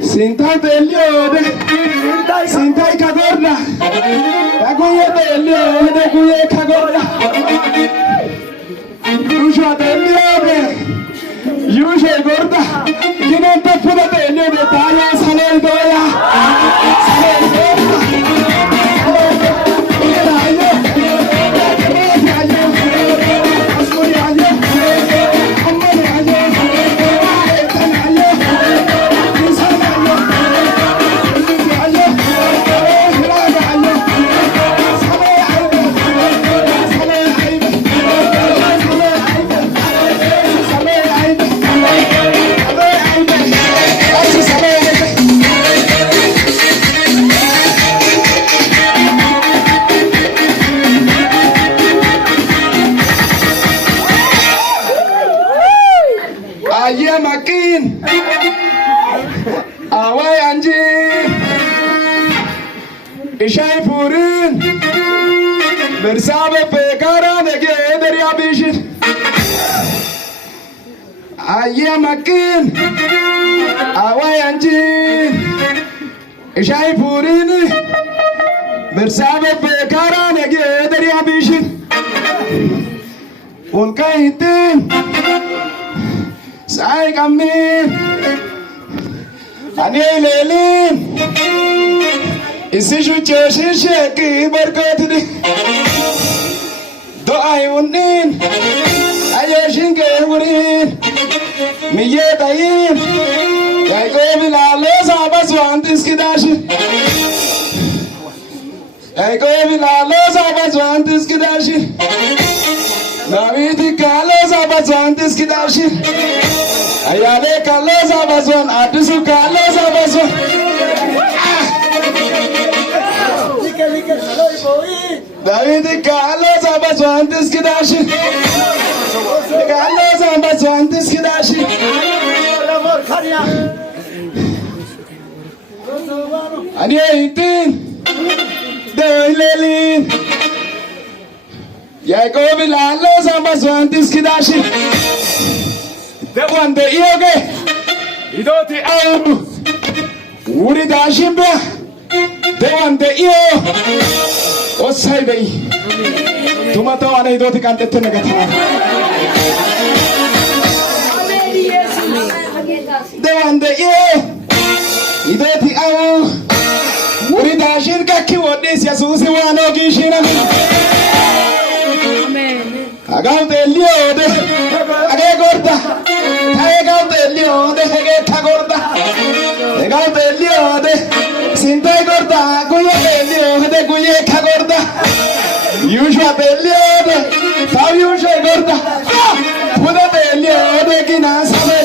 Sintai Beliode, Sintai Kagorda, Aguye Beliode, Guye Kagorda, Yusha Beliode, Yusha Gorda, you know the Pula Beliode, Taya Saledoya, Aye makin, awai anji, ishai purin, bersabe pekara nege deriya bishin. Aye makin, awai anji, ishai purin, bersabe pekara nege deriya bishin. Unka hitin. Sai kamin, ani lelin, isi shuche shishe ki berkat di, doa unin, ayo shinge urin, miye tayin, kaya ko bilalo sabas wantis kidashi, kaya ko bilalo sabas wantis kidashi. Naviti kaleza bazwantis kidashi. Ayale kaleza bazwan, adisu kaleza bazwan. Naviti kaleza bazwantis kidashi. Kaleza bazwantis kidashi. Aniye itin, deilelin. Yakobi lalo sabazwantis kidashi. The one the yoga. Idoti aum. Uri dashimba. The one the yo. Osai dei. Tumato ane idoti kantete negata. The one the yo. Idoti aum. Uri dashir kaki wadis yasusi wano kishina. Agaude liode, age gorda, agaude liode, age tagorda, agaude liode, sintai gorda, guye liode, guye tagorda, yusha liode, tau yusha gorda, puda liode, gina sabe.